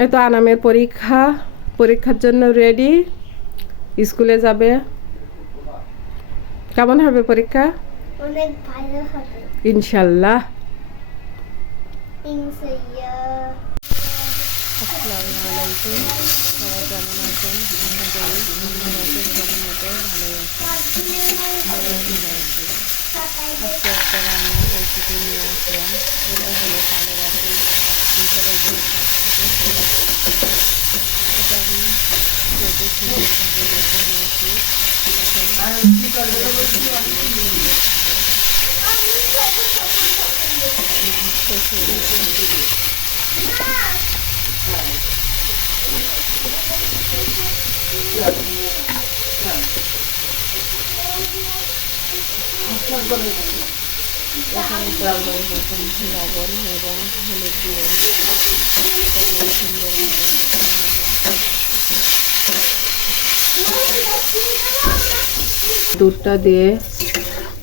এই তো আনামের পরীক্ষা, পরীক্ষার জন্য রেডি, স্কুলে যাবে। কেমন হবে পরীক্ষা? অনেক ভালো হবে ইনশাল্লাহ। ইনশাআল্লাহ। আসসালামু আলাইকুম, সবাই কেমন আছেন? আশা করি আল্লাহর রহমতে ভালোই আছেন। আমরাও ভালো আছি। আজকে একটা রান্নার রেসিপি নিয়ে আসলাম। এটা হলো কালো রাখি বিকেলের ব্রেকফাস্ট থেকে এটা আমি কেটে সুন্দরভাবে রেখে নিয়েছি। এখন সুন্দরভাবে কষিয়ে নিয়েছি। এখানে পরিমাণ মতন লবণ এবং হলুদ দিয়ে নিলাম। এটা দিয়ে সুন্দরভাবে মিশিয়ে নেব। দুধটা দিয়ে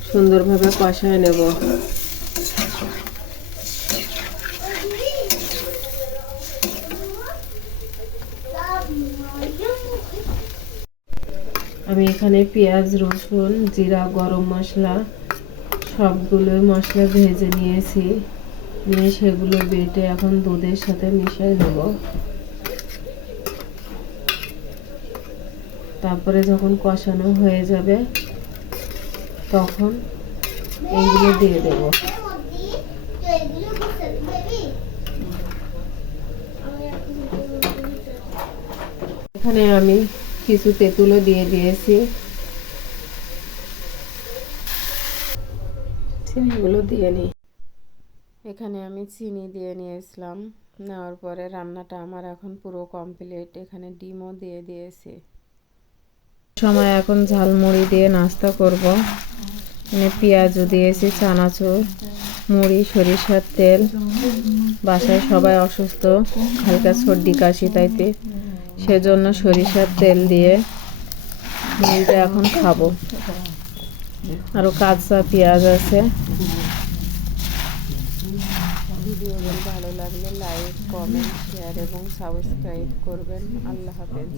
সুন্দরভাবে কষায় নেব। আমি এখানে পেঁয়াজ, রসুন, জিরা, গরম মশলা সবগুলো মশলা ভেজে নিয়েছি। নিয়ে সেগুলো বেটে এখন দুধের সাথে মিশিয়ে নেব। তারপরে যখন কষানো হয়ে যাবে তখন এইগুলো দিয়ে দেব। এখানে আমি কিছু তেঁতুলও দিয়ে দিয়েছি। চিনিগুলো দিয়ে নিই। এখানে আমি চিনি দিয়ে নিয়েছিলাম। নেওয়ার পরে রান্নাটা আমার এখন পুরো কমপ্লিট। এখানে ডিমও দিয়ে দিয়েছি। সময় এখন ঝালমুড়ি দিয়ে নাস্তা করব। এখানে পেঁয়াজও দিয়েছি, চানাচুর, মুড়ি, সরিষার তেল। বাসায় সবাই অসুস্থ, হালকা সর্দি কাশি, তাইতে সেজন্য সরিষার তেল দিয়ে মুড়িটা এখন খাবো। আরও কাঁচা পেঁয়াজ আছে। ভিডিওগুলো ভালো লাগলে লাইক, কমেন্ট, শেয়ার এবং সাবস্ক্রাইব করবেন। আল্লাহ হাফেজ।